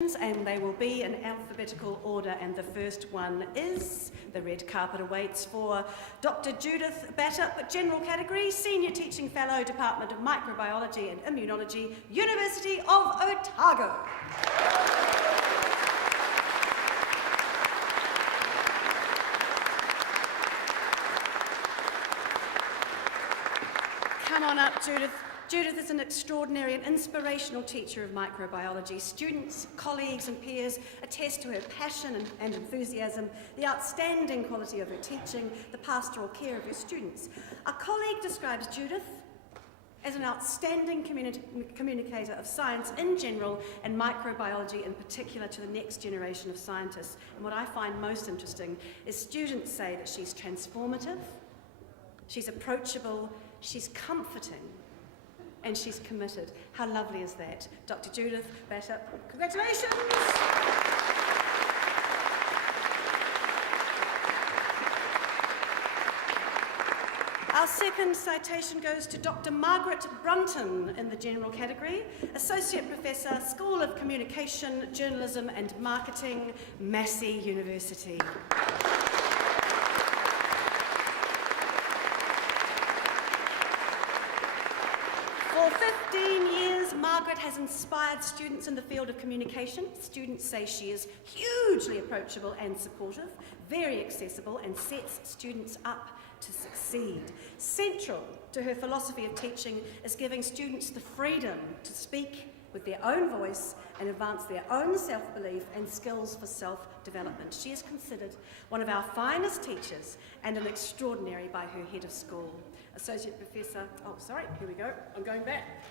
and they will be in alphabetical order, and the first one is, the red carpet awaits for Dr. Judith Battup, General Category, Senior Teaching Fellow, Department of Microbiology and Immunology, University of Otago. Come on up, Judith. Judith is an extraordinary and inspirational teacher of microbiology. Students, colleagues and peers attest to her passion and enthusiasm, the outstanding quality of her teaching, the pastoral care of her students. A colleague describes Judith as an outstanding communicator of science in general and microbiology in particular to the next generation of scientists. And what I find most interesting is students say that she's transformative, she's approachable, she's comforting, and she's committed. How lovely is that? Dr. Judith Battup, congratulations! Our second citation goes to Dr. Margaret Brunton in the General Category, Associate Professor, School of Communication, Journalism and Marketing, Massey University. For 15 years, Margaret has inspired students in the field of communication. Students say she is hugely approachable and supportive, very accessible, and sets students up to succeed. Central to her philosophy of teaching is giving students the freedom to speak with their own voice and advance their own self-belief and skills for self-development. She is considered one of our finest teachers and an extraordinary by her head of school. Associate Professor, here we go, I'm going back.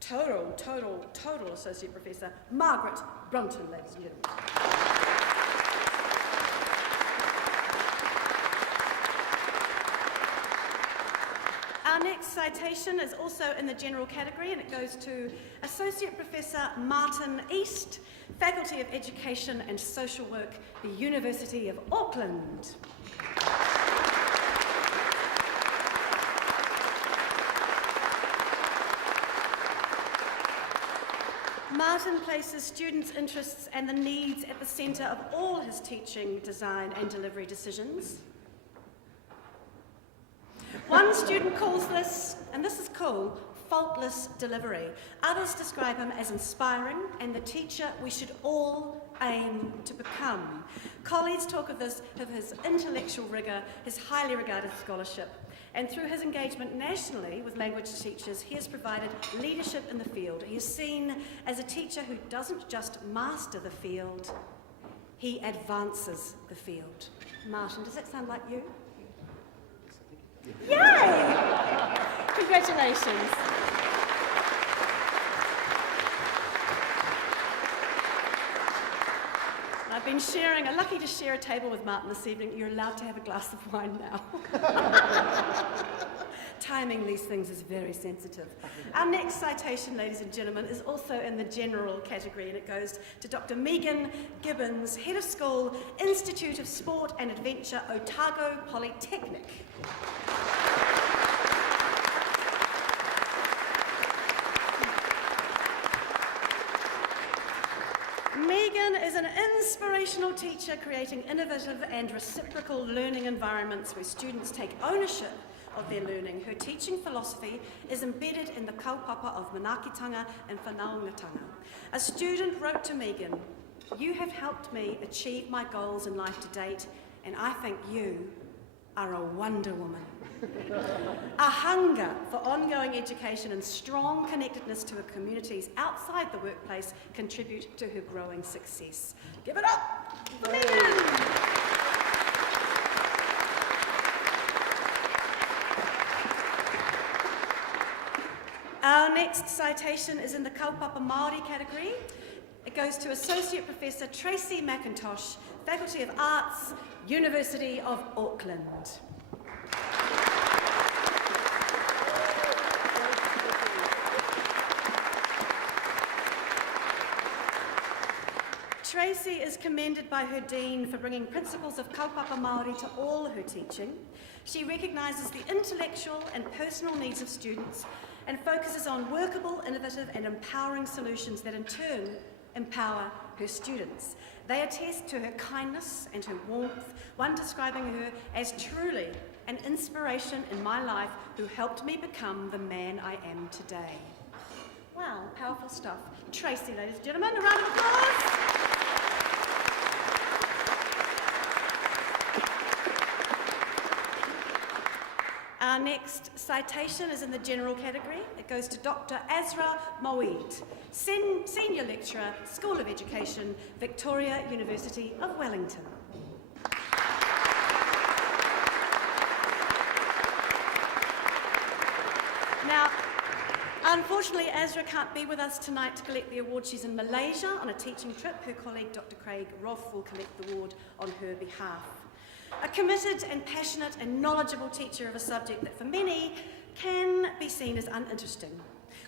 Total Associate Professor Margaret Brunton, ladies and gentlemen. Our next citation is also in the General Category, and it goes to Associate Professor Martin East, Faculty of Education and Social Work, the University of Auckland. Martin places students' interests and the needs at the centre of all his teaching, design and delivery decisions. One student calls this, and this is cool, faultless delivery. Others describe him as inspiring and the teacher we should all aim to become. Colleagues talk of his intellectual rigour, his highly regarded scholarship, and through his engagement nationally with language teachers, he has provided leadership in the field. He is seen as a teacher who doesn't just master the field, he advances the field. Martin, does that sound like you? Yay! Congratulations. I've been lucky to share a table with Martin this evening. You're allowed to have a glass of wine now. Timing these things is very sensitive. Our next citation, ladies and gentlemen, is also in the General Category, and it goes to Dr. Megan Gibbons, Head of School, Institute of Sport and Adventure, Otago Polytechnic. Megan is an inspirational teacher creating innovative and reciprocal learning environments where students take ownership of their learning. Her teaching philosophy is embedded in the kaupapa of Manaakitanga and Whanaungatanga. A student wrote to Megan, "You have helped me achieve my goals in life to date, and I think you are a Wonder Woman." A hunger for ongoing education and strong connectedness to her communities outside the workplace contribute to her growing success. Give it up for Megan! Our next citation is in the Kaupapa Māori category. It goes to Associate Professor Tracy McIntosh, Faculty of Arts, University of Auckland. Tracy is commended by her Dean for bringing principles of kaupapa Māori to all her teaching. She recognises the intellectual and personal needs of students and focuses on workable, innovative and empowering solutions that in turn empower her students. They attest to her kindness and her warmth, one describing her as truly an inspiration in my life who helped me become the man I am today. Wow, powerful stuff. Tracy, ladies and gentlemen, a round of applause. Our next citation is in the general category. It goes to Dr. Azra Moeed, Senior Lecturer, School of Education, Victoria University of Wellington. Now, unfortunately, Azra can't be with us tonight to collect the award. She's in Malaysia on a teaching trip. Her colleague, Dr. Craig Roth, will collect the award on her behalf. A committed and passionate and knowledgeable teacher of a subject that for many can be seen as uninteresting.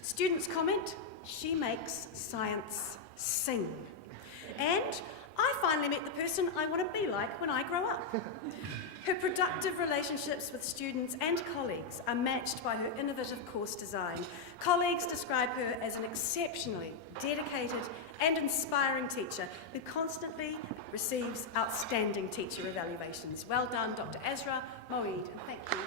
Students comment, she makes science sing. And I finally met the person I want to be like when I grow up. Her productive relationships with students and colleagues are matched by her innovative course design. Colleagues describe her as an exceptionally dedicated and inspiring teacher who constantly receives outstanding teacher evaluations. Well done, Dr. Azra Moeed, and thank you.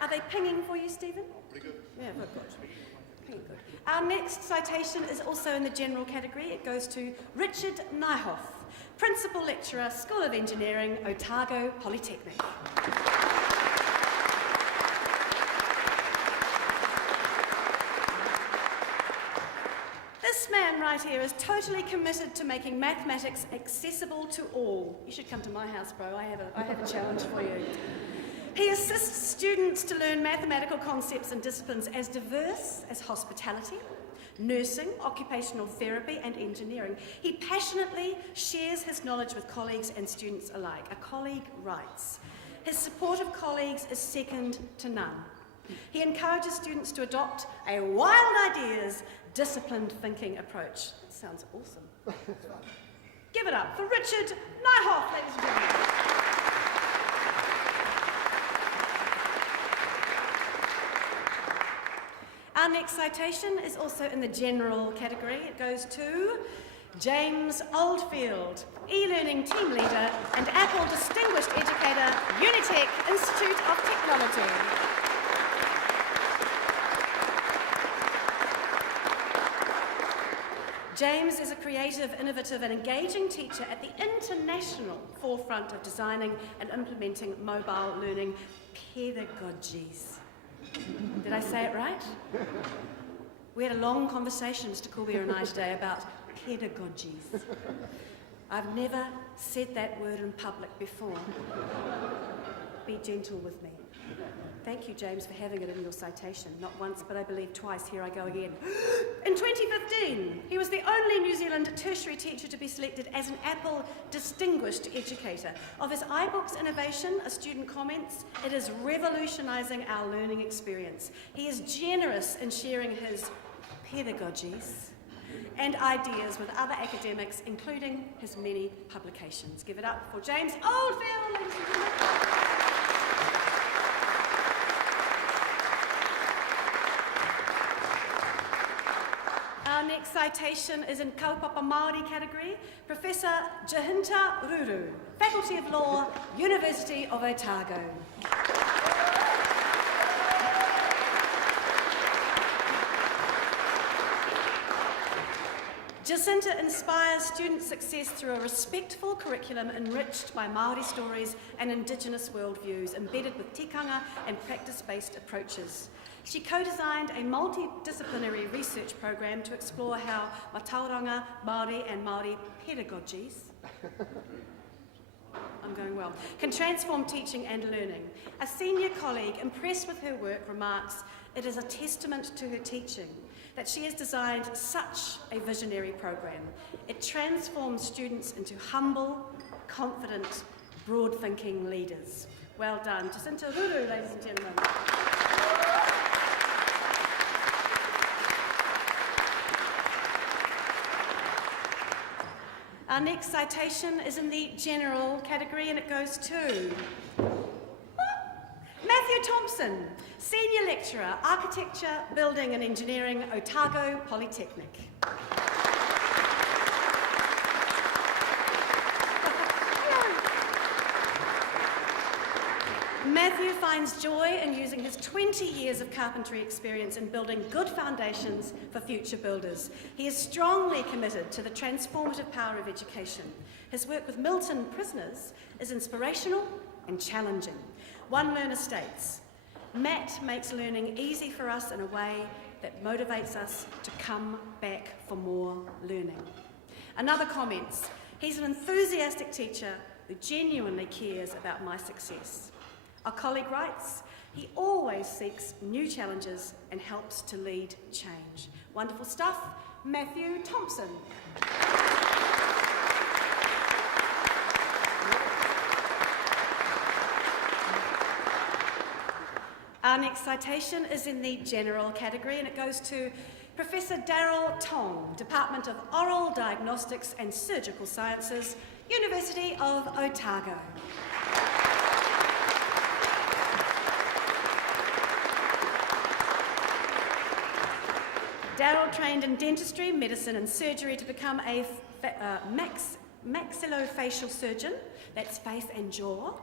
Are they pinging for you, Stephen? Pretty good. Yeah, very good. Pretty good. Our next citation is also in the general category. It goes to Richard Nyhoff, Principal Lecturer, School of Engineering, Otago Polytechnic. This man right here is totally committed to making mathematics accessible to all. You should come to my house, bro. I have a challenge for you. He assists students to learn mathematical concepts and disciplines as diverse as hospitality, nursing, occupational therapy, and engineering. He passionately shares his knowledge with colleagues and students alike. A colleague writes, his support of colleagues is second to none. He encourages students to adopt a wild ideas, disciplined thinking approach. That sounds awesome. Give it up for Richard Nyhoff, ladies and gentlemen. Our next citation is also in the general category. It goes to James Oldfield, e-learning team leader and Apple Distinguished Educator, Unitec Institute of Technology. James is a creative, innovative and engaging teacher at the international forefront of designing and implementing mobile learning pedagogies. Did I say it right? We had a long conversation, Mr. Corbier and I, today about pedagogies. I've never said that word in public before. Be gentle with me. Thank you, James, for having it in your citation. Not once, but I believe twice. Here I go again. In 2015, he was the only New Zealand tertiary teacher to be selected as an Apple Distinguished Educator. Of his iBooks innovation, a student comments, it is revolutionising our learning experience. He is generous in sharing his pedagogies and ideas with other academics, including his many publications. Give it up for James Oldfield, ladies and gentlemen. Our next citation is in Kaupapa Māori category. Professor Jahinta Ruru, Faculty of Law, University of Otago. Jacinta inspires student success through a respectful curriculum enriched by Māori stories and Indigenous worldviews, embedded with tikanga and practice-based approaches. She co-designed a multidisciplinary research program to explore how Mātauranga, Māori and Māori pedagogies I'm going well, can transform teaching and learning. A senior colleague, impressed with her work, remarks, it is a testament to her teaching that she has designed such a visionary program. It transforms students into humble, confident, broad-thinking leaders. Well done. Jacinta Ruru, ladies and gentlemen. Our next citation is in the general category and it goes to Matthew Thompson, Senior Lecturer, Architecture, Building and Engineering, Otago Polytechnic. Matthew finds joy in using his 20 years of carpentry experience in building good foundations for future builders. He is strongly committed to the transformative power of education. His work with Milton prisoners is inspirational and challenging. One learner states, "Matt makes learning easy for us in a way that motivates us to come back for more learning." Another comments, "He's an enthusiastic teacher who genuinely cares about my success." A colleague writes, "He always seeks new challenges and helps to lead change." Wonderful stuff, Matthew Thompson. Our next citation is in the general category and it goes to Professor Daryl Tong, Department of Oral Diagnostics and Surgical Sciences, University of Otago. Daryl trained in dentistry, medicine and surgery to become a maxillofacial surgeon, that's face and jaw.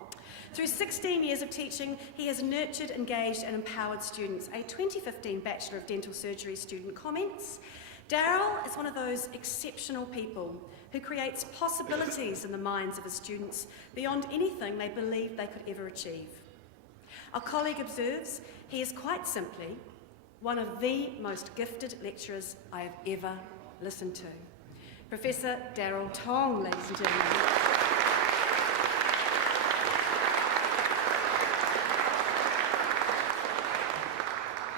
Through 16 years of teaching, he has nurtured, engaged and empowered students. A 2015 Bachelor of Dental Surgery student comments, "Daryl is one of those exceptional people who creates possibilities in the minds of his students beyond anything they believed they could ever achieve." A colleague observes, "He is quite simply one of the most gifted lecturers I have ever listened to." Professor Daryl Tong, ladies and gentlemen.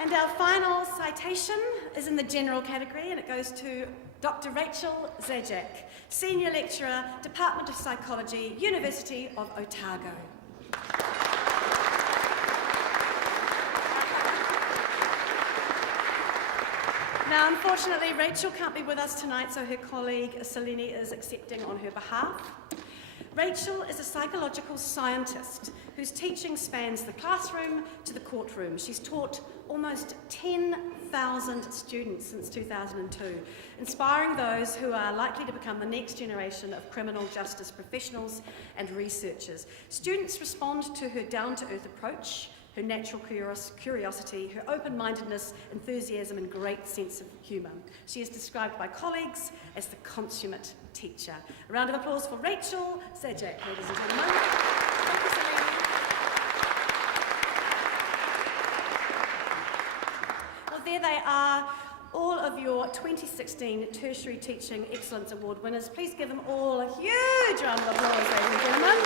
And our final citation is in the general category and it goes to Dr. Rachel Zajac, Senior Lecturer, Department of Psychology, University of Otago. Now, unfortunately, Rachel can't be with us tonight, so her colleague Selene is accepting on her behalf. Rachel is a psychological scientist whose teaching spans the classroom to the courtroom. She's taught almost 10,000 students since 2002, inspiring those who are likely to become the next generation of criminal justice professionals and researchers. Students respond to her down-to-earth approach, her natural curiosity, her open-mindedness, enthusiasm and great sense of humour. She is described by colleagues as the consummate teacher. A round of applause for Rachel Zajac, ladies and gentlemen. Thank you, Selene. Well, there they are, all of your 2016 Tertiary Teaching Excellence Award winners. Please give them all a huge round of applause, ladies and gentlemen.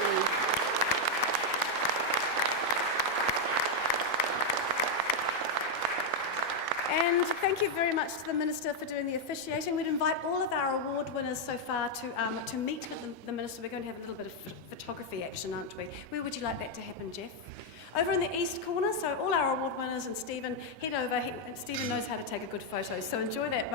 And thank you very much to the Minister for doing the officiating. We'd invite all of our award winners so far to meet with the Minister. We're going to have a little bit of photography action, aren't we? Where would you like that to happen, Jeff? Over in the east corner, so all our award winners and Stephen, head over. Stephen knows how to take a good photo, so enjoy that.